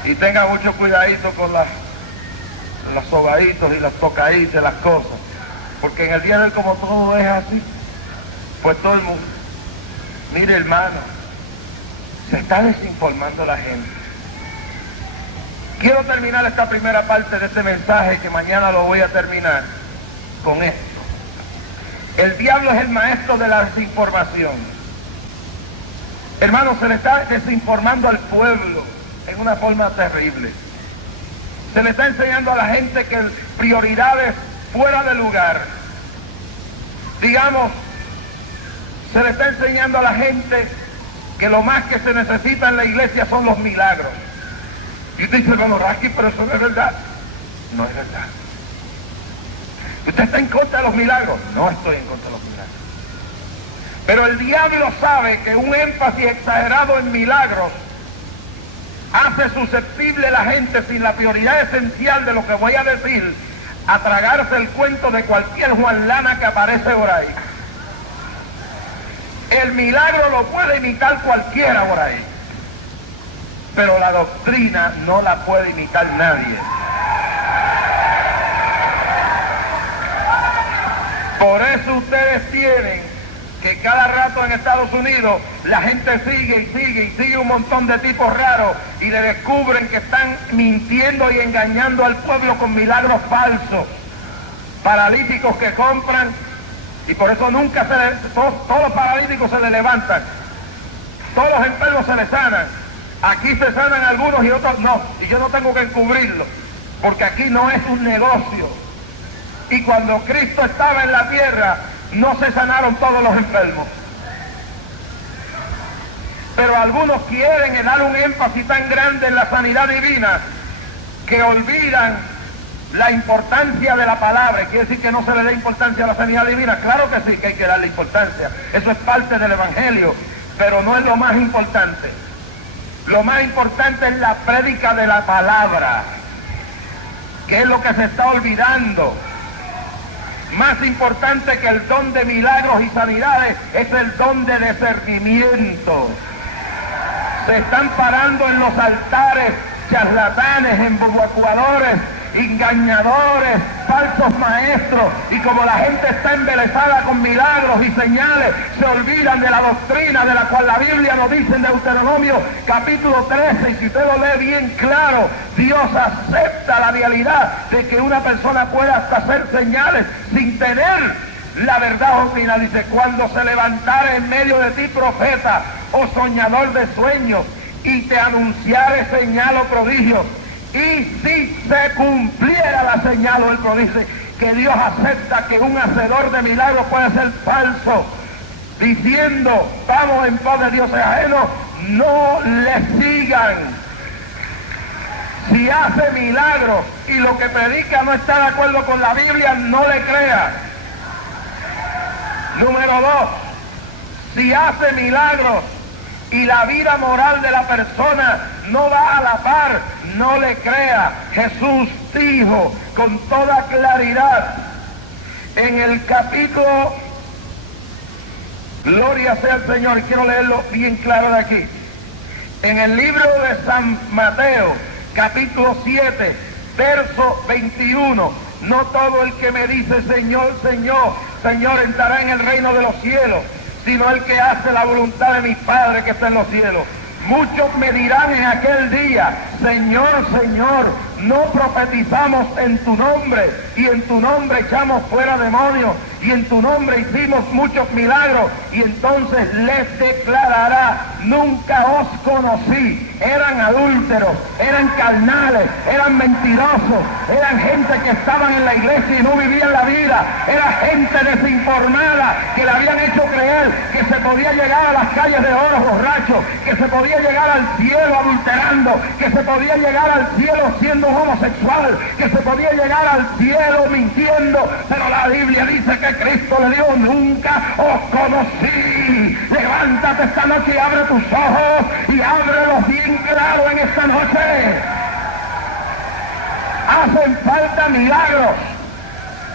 Y tenga mucho cuidadito con los sobaditos y las tocaditas, las cosas. Porque en el día de hoy, como todo es así, pues todo el mundo, mire hermano, se está desinformando la gente. Quiero terminar esta primera parte de este mensaje, que mañana lo voy a terminar, con esto. El diablo es el maestro de la desinformación. Hermano, se le está desinformando al pueblo en una forma terrible. Se le está enseñando a la gente que prioridades fuera de lugar. Digamos, se le está enseñando a la gente que lo más que se necesita en la iglesia son los milagros. Y usted dice, bueno, Raski, pero eso no es verdad. No es verdad. ¿Usted está en contra de los milagros? No estoy en contra de los milagros. Pero el diablo sabe que un énfasis exagerado en milagros hace susceptible a la gente, sin la prioridad esencial de lo que voy a decir, a tragarse el cuento de cualquier Juan Lana que aparece por ahí. El milagro lo puede imitar cualquiera por ahí, pero la doctrina no la puede imitar nadie. Por eso ustedes tienen que cada rato en Estados Unidos la gente sigue y sigue y sigue un montón de tipos raros y le descubren que están mintiendo y engañando al pueblo con milagros falsos, paralíticos que compran, y por eso nunca todos los paralíticos se le levantan, todos los enfermos se les sanan. Aquí se sanan algunos y otros no, y yo no tengo que encubrirlo, porque aquí no es un negocio. Y cuando Cristo estaba en la tierra, no se sanaron todos los enfermos. Pero algunos quieren dar un énfasis tan grande en la sanidad divina que olvidan la importancia de la palabra. Quiere decir que no se le dé importancia a la sanidad divina. Claro que sí, que hay que darle importancia. Eso es parte del evangelio, pero no es lo más importante. Lo más importante es la prédica de la palabra, que es lo que se está olvidando. Más importante que el don de milagros y sanidades es el don de discernimiento. Se están parando en los altares charlatanes, embobacuadores, engañadores, falsos maestros, y como la gente está embelesada con milagros y señales, se olvidan de la doctrina de la cual la Biblia nos dice en Deuteronomio capítulo 13, y si usted lo lee bien claro, Dios acepta la realidad de que una persona pueda hasta hacer señales sin tener la verdad doctrina. Dice, cuando se levantara en medio de ti profeta o soñador de sueños y te anunciare señal o prodigio, y si se cumpliera la señal o el prodigio, que Dios acepta que un hacedor de milagros puede ser falso, diciendo vamos en pos de dioses ajenos, no le sigan. Si hace milagros y lo que predica no está de acuerdo con la Biblia, no le crea. Número 2, si hace milagros y la vida moral de la persona no va a la par, no le crea. Jesús dijo con toda claridad en el capítulo, gloria sea el Señor, quiero leerlo bien claro de aquí, en el libro de San Mateo, capítulo 7, verso 21, no todo el que me dice Señor, Señor, Señor entrará en el reino de los cielos, sino el que hace la voluntad de mi Padre que está en los cielos. Muchos me dirán en aquel día, Señor, Señor, no profetizamos en tu nombre, y en tu nombre echamos fuera demonios, y en tu nombre hicimos muchos milagros, y entonces les declarará, nunca os conocí. Eran adúlteros, eran carnales, eran mentirosos, eran gente que estaban en la iglesia y no vivían la vida, era gente desinformada que le habían hecho creer que se podía llegar a las calles de oro borracho, que se podía llegar al cielo adulterando, que se podía llegar al cielo siendo homosexual, que se podía llegar al cielo mintiendo, pero la Biblia dice que Cristo le dijo, nunca os conocí. Levántate esta noche y abre tus ojos y ábrelos bien claro en esta noche. Hacen falta milagros.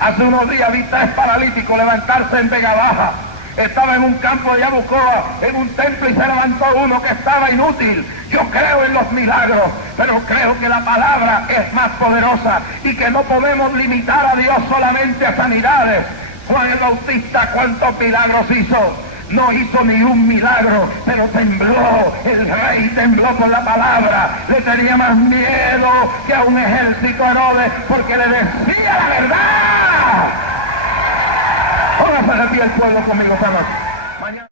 Hace unos días vi 3 paralíticos levantarse en Vega Baja. Estaba en un campo de Yabucoa, en un templo, y se levantó uno que estaba inútil. Yo creo en los milagros, pero creo que la palabra es más poderosa y que no podemos limitar a Dios solamente a sanidades. Juan el Bautista, ¿cuántos milagros hizo? No hizo ni un milagro, pero tembló, el rey tembló por la palabra, le tenía más miedo que a un ejército Herodes, porque le decía la verdad. Póngase de pie el pueblo conmigo esta noche.